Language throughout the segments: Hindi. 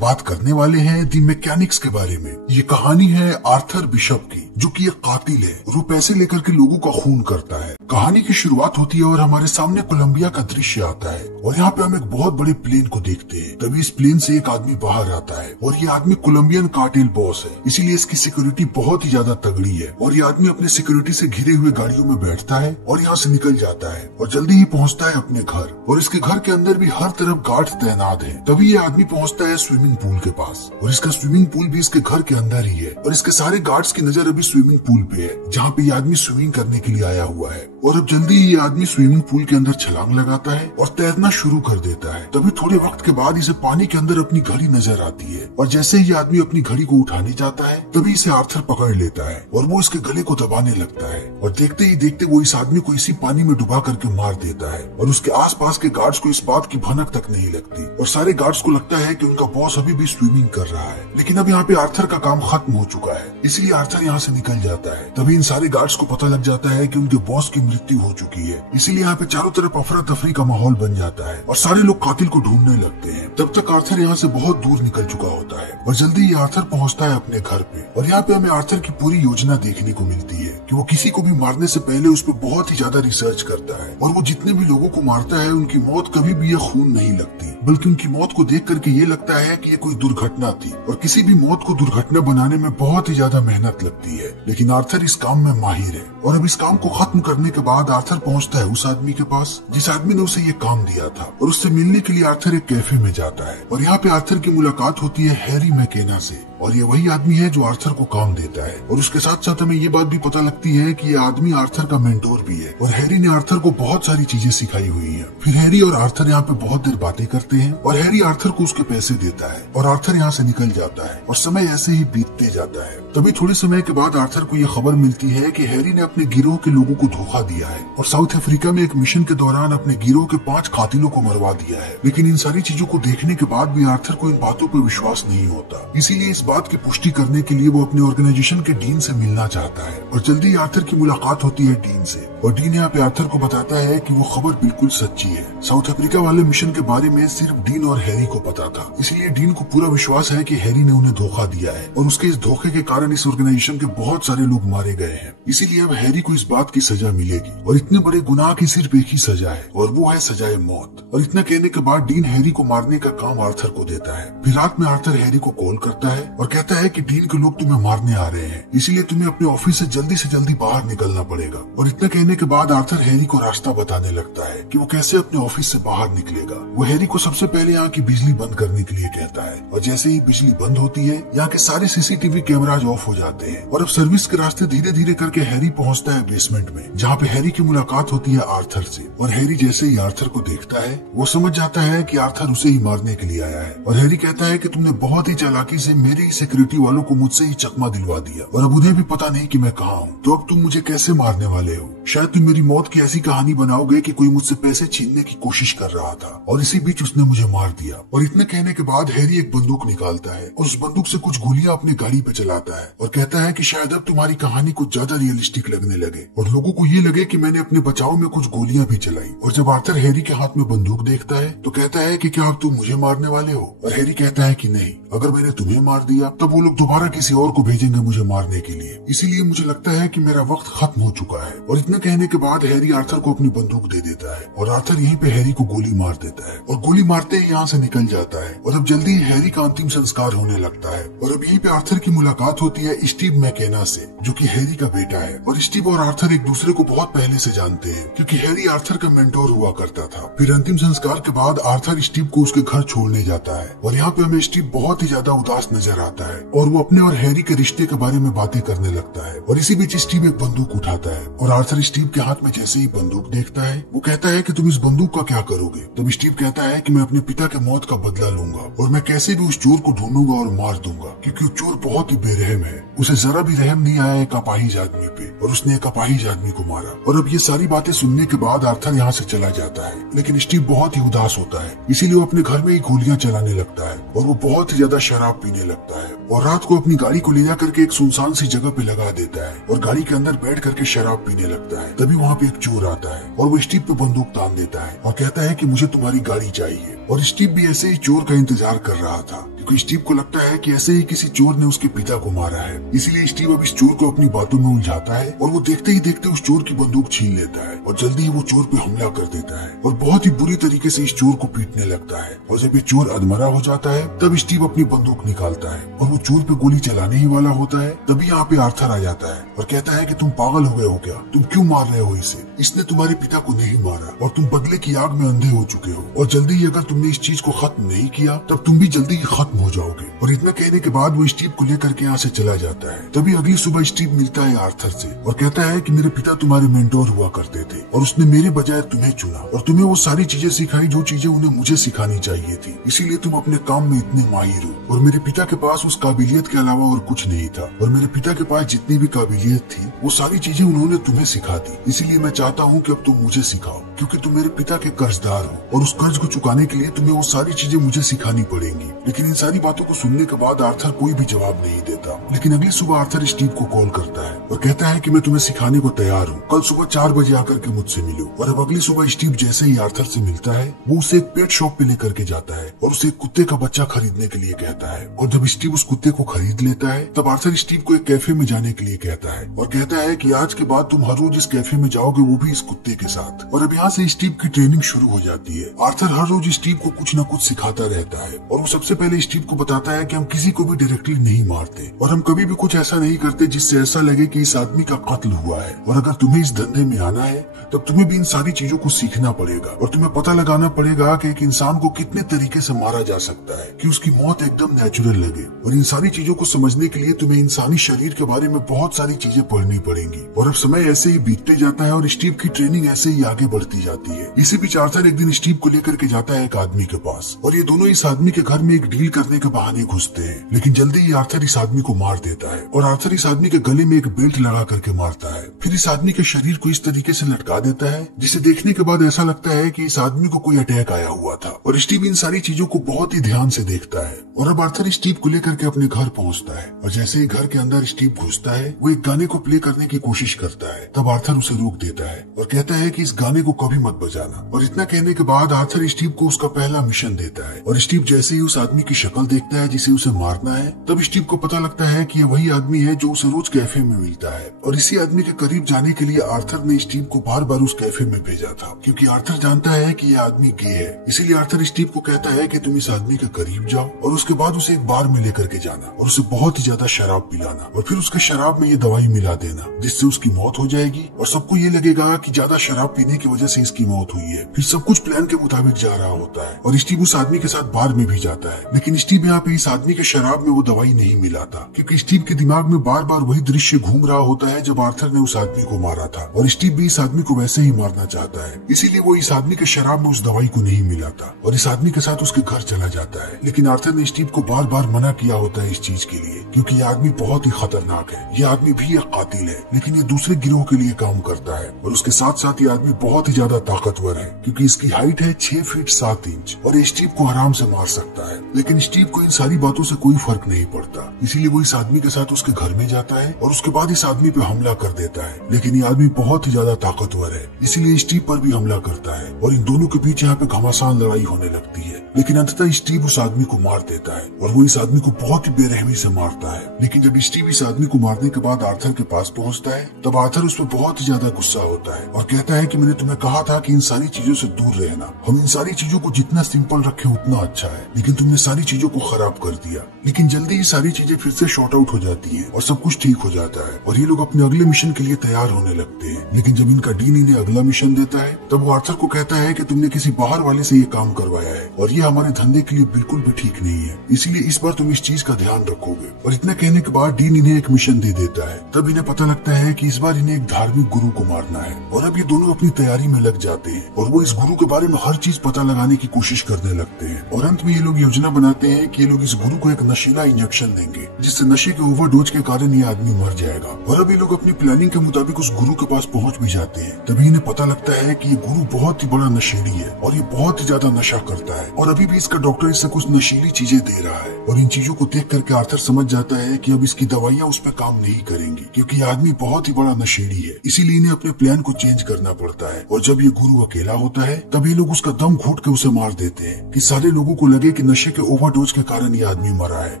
बात करने वाले हैं दी मैकेनिक्स के बारे में। ये कहानी है आर्थर बिशप की, जो कि एक कातिल है और वो पैसे लेकर के लोगों का खून करता है। कहानी की शुरुआत होती है और हमारे सामने कोलंबिया का दृश्य आता है और यहाँ पे हम एक बहुत बड़े प्लेन को देखते हैं। तभी इस प्लेन से एक आदमी बाहर आता है और ये आदमी कोलंबियन कार्टेल बॉस है, इसीलिए इसकी सिक्योरिटी बहुत ही ज्यादा तगड़ी है। और ये आदमी अपने सिक्योरिटी से घिरे हुए गाड़ियों में बैठता है और यहाँ से निकल जाता है और जल्दी ही पहुँचता है अपने घर। और इसके घर के अंदर भी हर तरफ गार्ड तैनात है। तभी ये आदमी पहुँचता है स्विमिंग पूल के पास और इसका स्विमिंग पूल भी इसके घर के अंदर ही है और इसके सारे गार्ड्स की नजर अभी स्विमिंग पूल पे है, जहाँ पे ये आदमी स्विमिंग करने के लिए आया हुआ है। और अब जल्दी ही ये आदमी स्विमिंग पूल के अंदर छलांग लगाता है और तैरना शुरू कर देता है। तभी थोड़े वक्त के बाद इसे पानी के अंदर अपनी घड़ी नजर आती है और जैसे ही ये आदमी अपनी घड़ी को उठाने जाता है तभी इसे आर्थर पकड़ लेता है और वो इसके गले को दबाने लगता है और देखते ही देखते वो इस आदमी को इसी पानी में डुबा करके मार देता है। और उसके आसपास के गार्ड्स को इस बात की भनक तक नहीं लगती और सारे गार्ड्स को लगता है कि उनका बॉस अभी भी स्विमिंग कर रहा है। लेकिन अब यहाँ पे आर्थर का काम खत्म हो चुका है, इसलिए आर्थर यहाँ से निकल जाता है। तभी इन सारे गार्ड्स को पता लग जाता है कि उनके बॉस की मृत्यु हो चुकी है, इसीलिए यहाँ पे चारों तरफ अफरा तफरी का माहौल बन जाता है और सारे लोग कातिल को ढूंढने लगते हैं। तब तक आर्थर यहाँ से बहुत दूर निकल चुका होता है और जल्दी ही आर्थर पहुँचता है अपने घर पे। और यहाँ पे हमें आर्थर की पूरी योजना देखने को मिलती है कि वो किसी को भी मारने से पहले उस पर बहुत ही ज्यादा रिसर्च करता है और वो जितने भी लोगों को मारता है उनकी मौत कभी भी ये खून नहीं लगती, बल्कि उनकी मौत को देख करके ये लगता है कि ये कोई दुर्घटना थी। और किसी भी मौत को दुर्घटना बनाने में बहुत ही ज्यादा मेहनत लगती है, लेकिन आर्थर इस काम में माहिर है। और अब इस काम को खत्म करने के बाद आर्थर पहुंचता है उस आदमी के पास जिस आदमी ने उसे ये काम दिया था और उससे मिलने के लिए आर्थर एक कैफे में जाता है। और यहाँ पे आर्थर की मुलाकात होती है हैरी मैकेना से और ये वही आदमी है जो आर्थर को काम देता है। और उसके साथ साथ हमें ये बात भी पता लगती है कि ये आदमी आर्थर का मेंटोर भी है और हैरी ने आर्थर को बहुत सारी चीजें सिखाई हुई है। फिर हैरी और आर्थर यहाँ पे बहुत देर बातें करते हैं और हैरी आर्थर को उसके पैसे देता है और आर्थर यहाँ से निकल जाता है और समय ऐसे ही बीतते जाता है। तभी थोड़े समय के बाद आर्थर को ये खबर मिलती है कि हैरी ने अपने गिरोह के लोगों को धोखा दिया है और साउथ अफ्रीका में एक मिशन के दौरान अपने गिरोह के 5 कातिलों को मरवा दिया है। लेकिन इन सारी चीजों को देखने के बाद भी आर्थर को इन बातों पर विश्वास नहीं होता, इसीलिए इस बात की पुष्टि करने के लिए वो अपने ऑर्गेनाइजेशन के डीन से मिलना चाहता है। और जल्दी आर्थर की मुलाकात होती है डीन से और डीन यहाँ पे आर्थर को बताता है कि वो खबर बिल्कुल सच्ची है। साउथ अफ्रीका वाले मिशन के बारे में सिर्फ डीन और हैरी को पता था, इसलिए डीन को पूरा विश्वास है कि हैरी ने उन्हें धोखा दिया है और उसके इस धोखे के कारण इस ऑर्गेनाइजेशन के बहुत सारे लोग मारे गए हैं। इसीलिए अब हैरी को इस बात की सजा मिलेगी और इतने बड़े गुनाह की सिर्फ एक ही सजा है और वो है सजाए मौत। और इतना कहने के बाद डीन हैरी को मारने का काम आर्थर को देता है। फिर रात में आर्थर हैरी को कॉल करता है और कहता है कि डीन के लोग तुम्हें मारने आ रहे हैं, इसीलिए तुम्हें अपने ऑफिस से जल्दी बाहर निकलना पड़ेगा। और इतना कहने के बाद आर्थर हैरी को रास्ता बताने लगता है कि वो कैसे अपने ऑफिस से बाहर निकलेगा। वो हैरी को सबसे पहले यहाँ की बिजली बंद करने के लिए कहता है और जैसे ही बिजली बंद होती है यहाँ के सारे सीसीटीवी कैमराज ऑफ हो जाते हैं और अब सर्विस के रास्ते धीरे धीरे करके हैरी पहुँचता है बेसमेंट में, जहाँ पे हैरी की मुलाकात होती है आर्थर से। और हैरी जैसे ही आर्थर को देखता है वो समझ जाता है कि आर्थर उसे ही मारने के लिए आया है। और हैरी कहता है कि तुमने बहुत ही चालाकी से मेरे ही सिक्योरिटी वालों को मुझसे ही चकमा दिलवा दिया और अब उन्हें भी पता नहीं कि मैं कहाँ हूँ, तो अब तुम मुझे कैसे मारने वाले हो? शायद तुम मेरी मौत की ऐसी कहानी बनाओगे कि कोई मुझसे पैसे छीनने की कोशिश कर रहा था और इसी बीच उसने मुझे मार दिया। और इतना कहने के बाद हैरी एक बंदूक निकालता है और उस बंदूक से कुछ गोलियां अपनी गाड़ी पे चलाता है और कहता है कि शायद अब तुम्हारी कहानी कुछ ज्यादा रियलिस्टिक लगने लगे और लोगों को ये लगे कि मैंने अपने बचाव में कुछ गोलियां भी चलाई। और जब आर्थर हैरी के हाथ में बंदूक देखता है तो कहता है कि क्या अब तुम मुझे मारने वाले हो? और हैरी कहता है कि नहीं, अगर मैंने तुम्हें मार दिया तब वो लोग दोबारा किसी और को भेजेंगे मुझे मारने के लिए, इसीलिए मुझे लगता है कि मेरा वक्त खत्म हो चुका है। और इतना कहने के बाद हैरी आर्थर को अपनी बंदूक दे देता है और आर्थर यहीं पे हैरी को गोली मार देता है और गोली मारते ही यहाँ से निकल जाता है। और अब जल्दी हैरी का अंतिम संस्कार होने लगता है और अब यहीं पे आर्थर की मुलाकात होती है स्टीव मैकेना से, जो कि हैरी का बेटा है। और स्टीव और आर्थर एक दूसरे को बहुत पहले से जानते हैं क्योंकि हैरी आर्थर का मेंटोर हुआ करता था। फिर अंतिम संस्कार के बाद आर्थर स्टीव को उसके घर छोड़ने जाता है और यहाँ पे हमें स्टीव बहुत ही ज्यादा उदास नजर आता है और वो अपने और हैरी के रिश्ते के बारे में बातें करने लगता है। और इसी बीच स्टीव एक बंदूक उठाता है और आर्थर स्टीव के हाथ में जैसे ही बंदूक देखता है वो कहता है कि तुम इस बंदूक का क्या करोगे? तब स्टीव कहता है कि मैं अपने पिता के मौत का बदला लूंगा और मैं कैसे भी उस चोर को ढूंढूंगा और मार दूंगा, क्योंकि वो चोर बहुत ही बेरहम है। उसे जरा भी रहम नहीं आया एक अपाहिज आदमी पे और उसने एक अपाहिज आदमी को मारा। और अब ये सारी बातें सुनने के बाद आर्थर यहाँ से चला जाता है, लेकिन स्टीव बहुत ही उदास होता है, इसीलिए वो अपने घर में ही गोलियां चलाने लगता है और वो बहुत ही ज्यादा शराब पीने लगता है और रात को अपनी गाड़ी को ले जा करके एक सुनसान सी जगह पे लगा देता है और गाड़ी के अंदर बैठ करके शराब पीने लगता है। तभी वहाँ पे एक चोर आता है और वो स्टीव पे बंदूक तान देता है और कहता है कि मुझे तुम्हारी गाड़ी चाहिए। और स्टीव भी ऐसे ही चोर का इंतजार कर रहा था, क्योंकि स्टीव को लगता है कि ऐसे ही किसी चोर ने उसके पिता को मारा है। इसलिए स्टीव अब इस चोर को अपनी बातों में उलझाता है और वो देखते ही देखते उस चोर की बंदूक छीन लेता है और जल्दी ही वो चोर पे हमला कर देता है और बहुत ही बुरी तरीके से इस चोर को पीटने लगता है। और जब ये चोर अधमरा हो जाता है तब स्टीव अपनी बंदूक निकालता है और वो चोर पे गोली चलाने ही वाला होता है। तभी यहाँ पे आर्थर आ जाता है और कहता है कि तुम पागल हो गए हो क्या, तुम क्यों मार रहे हो इसे, इसने तुम्हारे पिता को नहीं मारा और तुम बदले की आग में अंधे हो चुके हो और जल्दी ही अगर तुमने इस चीज को खत्म नहीं किया तब तुम भी जल्दी ही खत्म हो जाओगे। और इतना कहने के बाद वो स्टीव को लेकर के यहाँ से चला जाता है। तभी अगली सुबह स्टीव मिलता है आर्थर से और कहता है कि मेरे पिता तुम्हारे मेंटोर हुआ करते थे और उसने मेरे बजाय तुम्हें चुना और तुम्हें वो सारी चीजें सिखाई जो चीजें उन्हें मुझे सिखानी चाहिए थी, इसीलिए तुम अपने काम में इतने माहिर हो। और मेरे पिता के पास उस काबिलियत के अलावा और कुछ नहीं था और मेरे पिता के पास जितनी भी काबिलियत थी वो सारी चीजें उन्होंने तुम्हें सिखा दी। इसीलिए मैं चाहता हूँ कि अब तुम मुझे सिखाओ, क्योंकि तुम मेरे पिता के कर्जदार हो और उस कर्ज को चुकाने के लिए तुम्हें वो सारी चीजें मुझे सिखानी पड़ेंगी। लेकिन इन सारी बातों को सुनने के बाद आर्थर कोई भी जवाब नहीं देता। लेकिन अगली सुबह आर्थर स्टीव को कॉल करता है और कहता है कि मैं तुम्हें सिखाने को तैयार हूँ, कल सुबह 4 बजे आकर के मुझसे मिलो। और अब अगली सुबह स्टीव जैसे ही आर्थर से मिलता है वो उसे एक पेट शॉप पे लेकर के जाता है और उसे एक कुत्ते का बच्चा खरीदने के लिए कहता है। और जब स्टीव उस कुत्ते को खरीद लेता है तब आर्थर स्टीव को एक कैफे में जाने के लिए कहता है और कहता है कि आज के बाद तुम हर रोज इस कैफे में जाओगे, वो भी इस कुत्ते के साथ। और अब यहाँ से स्टीव की ट्रेनिंग शुरू हो जाती है। आर्थर हर रोज स्टीव को कुछ न कुछ सिखाता रहता है और वो सबसे पहले स्टीव को बताता है कि हम किसी को भी डायरेक्टली नहीं मारते और हम कभी भी कुछ ऐसा नहीं करते जिससे ऐसा लगे कि इस आदमी का कत्ल हुआ है। और अगर तुम्हें इस धंधे में आना है तब तुम्हें भी इन सारी चीजों को सीखना पड़ेगा और तुम्हें पता लगाना पड़ेगा कि एक इंसान को कितने तरीके से मारा जा सकता है कि उसकी मौत एकदम नेचुरल लगे। और इन सारी चीजों को समझने के लिए तुम्हें इंसानी शरीर के बारे में बहुत सारी चीजें पढ़नी पड़ेंगी। और अब समय ऐसे ही बीतते जाता है और स्टीव की ट्रेनिंग ऐसे ही आगे बढ़ती जाती है। इसी बीच आर्थर एक दिन स्टीव को लेकर के जाता है एक आदमी के पास और ये दोनों इस आदमी के घर में एक डील करने के बहाने घुसते हैं। लेकिन जल्दी ही आर्थर इस आदमी को मार देता है और आर्थर इस आदमी के गले में एक बेल्ट लगा करके मारता है। फिर इस आदमी के शरीर को इस तरीके से लटका देता है जिसे देखने के बाद ऐसा लगता है कि इस आदमी को कोई अटैक आया हुआ था। और स्टीव इन सारी चीजों को बहुत ही ध्यान से देखता है। और अब आर्थर स्टीव को लेकर के अपने घर पहुंचता है और जैसे ही घर के अंदर स्टीव घुसता है वो एक गाने को प्ले करने की कोशिश करता है। तब आर्थर उसे रोक देता है और कहता है कि इस गाने को कभी मत बजाना। और इतना कहने के बाद आर्थर स्टीव को उसका पहला मिशन देता है और स्टीव जैसे ही उस आदमी की शक्ल देखता है जिसे उसे मारना है तब स्टीव को पता लगता है कि ये वही आदमी है जो उसे रोज कैफे में मिलता है। और इसी आदमी के करीब जाने के लिए आर्थर ने स्टीव को बार बार उस कैफे में भेजा था, क्योंकि आर्थर जानता है कि ये आदमी गे है। इसीलिए आर्थर स्टीव को कहता है कि तुम इस आदमी के करीब जाओ और उसके बाद उसे एक बार में लेकर के जाना और उसे बहुत ही ज्यादा शराब पिलाना और फिर उसके शराब में ये दवाई मिला देना जिससे उसकी मौत हो जाएगी और सबको ये लगेगा कि ज्यादा शराब पीने की वजह से इसकी मौत हुई है। फिर सब कुछ प्लान के मुताबिक जा रहा होता है और स्टीव उस आदमी के साथ बार में भी जाता है। लेकिन स्टीव यहाँ पे इस आदमी के शराब में वो दवाई नहीं मिलाता, क्योंकि स्टीव के दिमाग में बार बार वही दृश्य घूम रहा होता है जब आर्थर ने उस आदमी को मारा था और स्टीव भी इस आदमी को वैसे ही मारना चाहता है। इसीलिए वो इस आदमी के शराब में उस दवाई को नहीं मिलाता और इस आदमी के साथ उसके घर चला जाता है। लेकिन आर्थर ने स्टीव को बार बार मना किया होता है इस चीज के लिए, क्योंकि ये आदमी बहुत ही खतरनाक है। ये आदमी भी एक कातिल है, लेकिन ये दूसरे गिरोह के लिए काम करता है और उसके साथ साथ ये आदमी बहुत ही ज्यादा ताकतवर है, क्योंकि इसकी हाइट है 6 फीट 7 इंच और ये स्टीव को आराम से मार सकता है। लेकिन स्टीव को इन सारी बातों से कोई फर्क नहीं पड़ता, इसीलिए वो इस आदमी के साथ उसके घर में जाता है और उसके बाद इस आदमी पे हमला कर देता है। लेकिन ये आदमी बहुत ही ज्यादा ताकतवर है, इसीलिए स्टीव पर भी हमला करता है और इन दोनों के बीच यहाँ पे घमासान लड़ाई होने लगती है। लेकिन अंततः स्टीव उस आदमी को मार देता है और वो इस आदमी को बहुत ही बेरहमी से मारता है। लेकिन जब स्टीव इस आदमी को मारने के बाद आर्थर के पास पहुंचता है तब आर्थर उस पर बहुत ही ज्यादा गुस्सा होता है और कहता है कि मैंने तुम्हें कहा था कि इन सारी चीजों से दूर रहना, हम इन सारी चीजों को जितना सिंपल रखें उतना अच्छा है, लेकिन तुमने सारी चीजों को खराब कर दिया। लेकिन जल्दी ही सारी चीजें फिर से शॉर्ट आउट हो जाती है और सब कुछ ठीक हो जाता है और ये लोग अपने अगले मिशन के लिए तैयार होने लगते हैं। लेकिन जब इनका डीन इन्हें अगला मिशन देता है तब वो आर्थर को कहता है कि तुमने किसी बाहर वाले से ये काम करवाया है और ये हमारे धंधे के लिए बिल्कुल भी ठीक नहीं है, इसीलिए इस बार तुम इस चीज का ध्यान रखोगे। और इतना कहने के बाद डीन इन्हें एक मिशन दे देता है। तब इन्हें पता लगता है कि इस बार इन्हें एक धार्मिक गुरु को मारना है और अब ये दोनों अपनी तैयारी में लग जाते हैं और वो इस गुरु के बारे में हर चीज पता लगाने की कोशिश करने लगते हैं। और अंत में ये लोग योजना बनाते हैं कि ये लोग इस गुरु को एक नशीला इंजेक्शन देंगे जिससे नशे के ओवरडोज के कारण ये आदमी मर जाएगा। और अब ये लोग अपनी प्लानिंग के मुताबिक उस गुरु के पास पहुंच भी जाते हैं। तभी इन्हें पता लगता है कि ये गुरु बहुत ही बड़ा नशेड़ी है और ये बहुत ही ज्यादा नशा करता है और अभी भी इसका डॉक्टर इससे कुछ नशीली चीजें दे रहा है। और इन चीजों को देख करके आर्थर समझ जाता है कि अब इसकी दवाइयां उस पर काम नहीं करेंगी, क्योंकि ये आदमी बहुत ही बड़ा नशेड़ी है। इसीलिए इन्हें अपने प्लान को चेंज करना पड़ता है और जब ये गुरु अकेला होता है तब ये लोग उसका दम घोट के उसे मार देते हैं कि सारे लोगों को लगे कि नशे के ओवरडोज के कारण ये आदमी मरा है।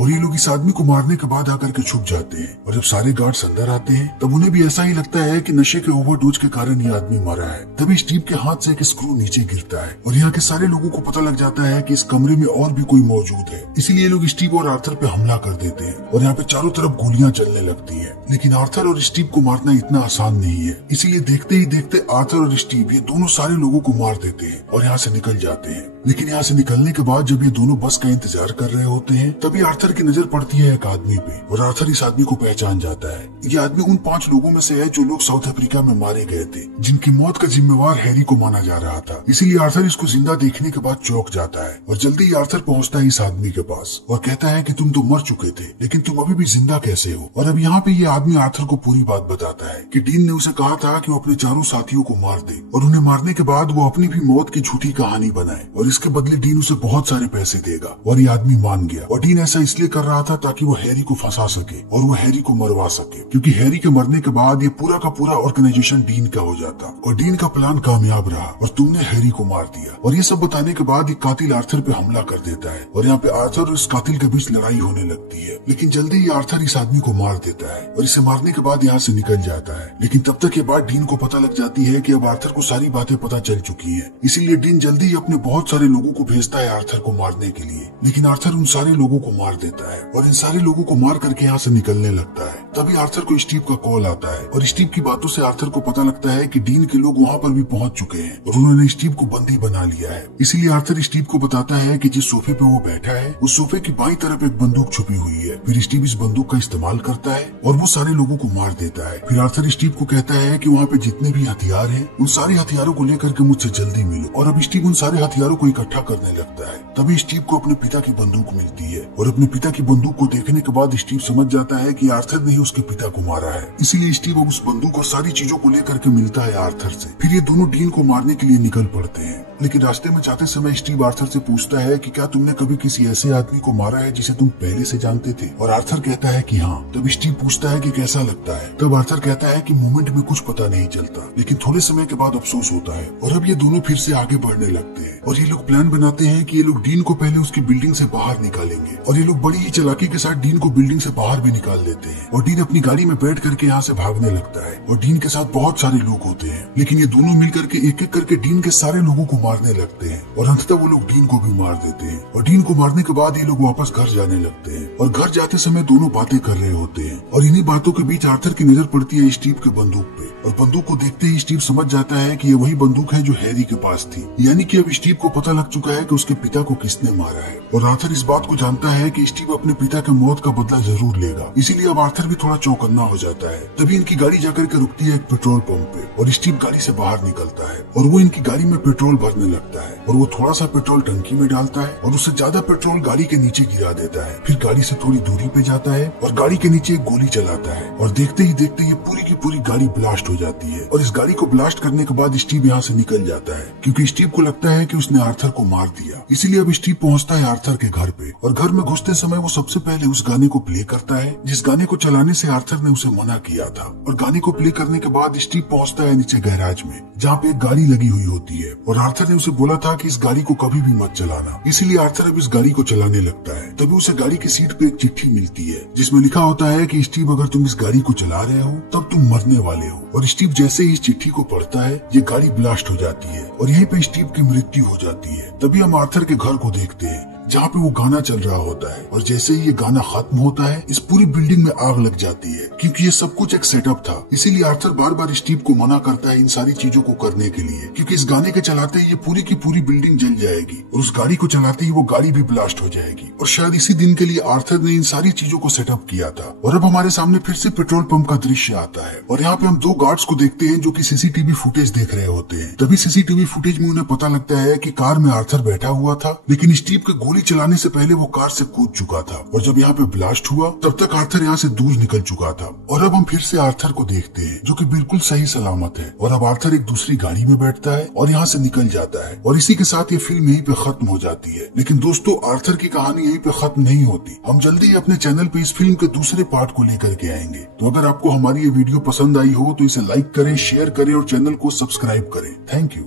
और ये लोग इस आदमी को मारने के बाद आकर के छुप जाते हैं और जब सारे गार्ड्स अंदर आते हैं तब उन्हें भी ऐसा ही लगता है कि नशे के ओवरडोज के कारण ये आदमी मरा है। तभी स्टीव के हाथ से एक स्क्रू नीचे गिरता है और यहाँ के सारे लोगों को पता लग जाता है कि इस कमरे में और भी कोई मौजूद है। इसीलिए लोग स्टीव और आर्थर पे हमला कर देते हैं और यहाँ पे चारों तरफ गोलियां चलने लगती है। लेकिन आर्थर और स्टीव को मारना इतना आसान नहीं है, इसीलिए देखते ही देखते आर्थर और स्टीव ये दोनों सारे लोगों को मार देते हैं और यहाँ से निकल जाते हैं। लेकिन यहाँ से निकलने के बाद जब ये दोनों बस का इंतजार कर रहे होते हैं तभी आर्थर की नजर पड़ती है एक आदमी पे और आर्थर इस आदमी को पहचान जाता है। ये आदमी उन 5 लोगों में से है जो लोग साउथ अफ्रीका में मारे गए थे, जिनकी मौत का जिम्मेवार हैरी को माना जा रहा था। इसीलिए आर्थर इसको जिंदा देखने के बाद चौंक जाता है और जल्दी ही आर्थर पहुँचता है इस आदमी के पास और कहता है कि तुम तो मर चुके थे लेकिन तुम अभी भी जिंदा कैसे हो। और अब यहाँ पे ये आदमी आर्थर को पूरी बात बताता है कि डीन ने उसे कहा था कि वो अपने चारों साथियों को मार दे और उन्हें मारने के बाद वो अपनी भी मौत की झूठी कहानी बनाए और इसके बदले डीन उसे बहुत सारे पैसे देगा। और ये आदमी मान गया और डीन ऐसा इसलिए कर रहा था ताकि वो हैरी को फंसा सके और वो हैरी को मरवा सके, क्योंकि हैरी के मरने के बाद ये पूरा का पूरा ऑर्गेनाइजेशन डीन का हो जाता और डीन का प्लान कामयाब रहा और तुमने हैरी को मार दिया। और ये सब बताने के बाद एक कातिल आर्थर पे हमला कर देता है और यहाँ पे आर्थर और इस कातिल के बीच लड़ाई होने लगती है। लेकिन जल्दी ही आर्थर इस आदमी को मार देता है और इसे मारने के बाद यहाँ से निकल जाता है। लेकिन तब तक ये बात डीन को पता लग जाती है कि अब आर्थर को सारी बातें पता चल चुकी है। इसीलिए डीन जल्दी ही अपने बहुत सारे लोगों को भेजता है आर्थर को मारने के लिए। लेकिन आर्थर उन सारे लोगों को मार देता है और इन सारे लोगों को मार करके यहाँ से निकलने लगता है। तभी आर्थर को स्टीव का कॉल आता है और स्टीव की बातों से आर्थर को पता लगता है कि डीन के लोग वहाँ पर भी पहुँच चुके हैं और उन्होंने स्टीव को बंदी बना लिया है। इसीलिए आर्थर स्टीव को बताता है कि जिस सोफे पे वो बैठा है उस सोफे की बाईं तरफ एक बंदूक छुपी हुई है। फिर स्टीव इस बंदूक का इस्तेमाल करता है और वो सारे लोगों को मार देता है। फिर आर्थर स्टीव को कहता है कि वहाँ पे जितने भी हथियार हैं उन सारे हथियारों को लेकर के मुझसे जल्दी मिलो। और अब स्टीव उन सारे हथियारों को इकट्ठा करने लगता है। तभी स्टीव को अपने पिता की बंदूक मिलती है और अपने पिता की बंदूक को देखने के बाद स्टीव समझ जाता है कि आर्थर ने ही उसके पिता को मारा है। इसीलिए स्टीव अब उस बंदूक और सारी चीजों को लेकर के मिलता है आर्थर से। फिर ये दोनों डीन को मारने के लिए निकल पड़ते हैं। लेकिन रास्ते में जाते समय स्टीव आर्थर से पूछता है कि क्या तुमने कभी किसी ऐसे आदमी को मारा है जिसे तुम पहले से जानते थे? और आर्थर कहता है कि हाँ। तब स्टीव पूछता है कि कैसा लगता है? तब आर्थर कहता है कि मोमेंट में कुछ पता नहीं चलता लेकिन थोड़े समय के बाद अफसोस होता है। और अब ये दोनों फिर से आगे बढ़ने लगते हैं और ये लोग प्लान बनाते हैं कि ये लोग डीन को पहले उसकी बिल्डिंग से बाहर निकालेंगे। और ये लोग बड़ी ही चालाकी के साथ डीन को बिल्डिंग से बाहर भी निकाल देते हैं और डीन अपनी गाड़ी में बैठ करके यहाँ से भागने लगता है और डीन के साथ बहुत सारे लोग होते हैं। लेकिन ये दोनों मिल करके एक एक करके डीन के सारे लोगों को मारने लगते हैं और अंततः वो लोग डीन को भी मार देते हैं। और डीन को मारने के बाद ये लोग वापस घर जाने लगते हैं और घर जाते समय दोनों बातें कर रहे होते हैं। और इन्हीं बातों के बीच आर्थर की नजर पड़ती है स्टीव के बंदूक पे और बंदूक को देखते ही स्टीव समझ जाता है कि ये वही बंदूक है जो हैरी के पास थी। यानी कि अब स्टीव को पता लग चुका है कि उसके पिता को किसने मारा है। और आर्थर इस बात को जानता है कि स्टीव अपने पिता के मौत का बदला जरूर लेगा। इसीलिए अब आर्थर भी थोड़ा चौकन्ना हो जाता है। तभी इनकी गाड़ी जाकर के रुकती है एक पेट्रोल पंप पे और स्टीव गाड़ी से बाहर निकलता है और वो इनकी गाड़ी में पेट्रोल भरने लगता है और वो थोड़ा सा पेट्रोल टंकी में डालता है और उससे ज्यादा पेट्रोल गाड़ी के नीचे गिरा देता है। फिर गाड़ी से थोड़ी दूरी पे जाता है और गाड़ी के नीचे एक गोली चलाता है और देखते ही देखते ये पूरी की पूरी गाड़ी ब्लास्ट हो जाती है। और इस गाड़ी को ब्लास्ट करने के बाद स्टीव यहाँ से निकल जाता है क्योंकि स्टीव को लगता है कि उसने आर्थर को मार दिया। इसीलिए अब स्टीव पहुँचता है आर्थर के घर पे और घर में घुसते समय वो सबसे पहले उस गाने को प्ले करता है जिस गाने को चलाने से आर्थर ने उसे मना किया था। और गाने को प्ले करने के बाद स्टीव पहुँचता है नीचे गैराज में जहाँ पे एक गाड़ी लगी हुई होती है और आर्थर ने उसे बोला था कि इस गाड़ी को कभी भी मत चलाना। इसीलिए आर्थर अब इस गाड़ी को चलाने लगता है। तभी उसे गाड़ी की सीट पे एक चिट्ठी मिलती है जिसमें लिखा होता है कि स्टीव अगर तुम इस गाड़ी को चला रहे हो तब तुम मरने वाले हो। और स्टीव जैसे ही इस चिट्ठी को पढ़ता है ये गाड़ी ब्लास्ट हो जाती है और यहीं पे स्टीव की मृत्यु हो जाती है। तभी हम आर्थर के घर को देखते हैं जहाँ पे वो गाना चल रहा होता है और जैसे ही ये गाना खत्म होता है इस पूरी बिल्डिंग में आग लग जाती है क्योंकि ये सब कुछ एक सेटअप था। इसीलिए आर्थर बार बार स्टीव को मना करता है इन सारी चीजों को करने के लिए क्योंकि इस गाने के चलाते ही ये पूरी की पूरी बिल्डिंग जल जाएगी और उस गाड़ी को चलाते ही वो गाड़ी भी ब्लास्ट हो जाएगी। और शायद इसी दिन के लिए आर्थर ने इन सारी चीजों को सेटअप किया था। और अब हमारे सामने फिर से पेट्रोल पंप का दृश्य आता है और यहाँ पे हम 2 गार्ड्स को देखते हैं जो कि सीसीटीवी फुटेज देख रहे होते हैं। तभी सीसीटीवी फुटेज में उन्हें पता लगता है कि कार में आर्थर बैठा हुआ था लेकिन स्टीव के गोली चलाने से पहले वो कार से कूद चुका था और जब यहाँ पे ब्लास्ट हुआ तब तक आर्थर यहाँ से दूर निकल चुका था। और अब हम फिर से आर्थर को देखते हैं जो कि बिल्कुल सही सलामत है और अब आर्थर एक दूसरी गाड़ी में बैठता है और यहाँ से निकल जाता है और इसी के साथ ये फिल्म यहीं पे खत्म हो जाती है। लेकिन दोस्तों आर्थर की कहानी यहीं पे खत्म नहीं होती। हम जल्दी ही अपने चैनल पे इस फिल्म के दूसरे पार्ट को लेकर के आएंगे। तो अगर आपको हमारी ये वीडियो पसंद आई हो तो इसे लाइक करें, शेयर करें और चैनल को सब्सक्राइब करें। Thank you.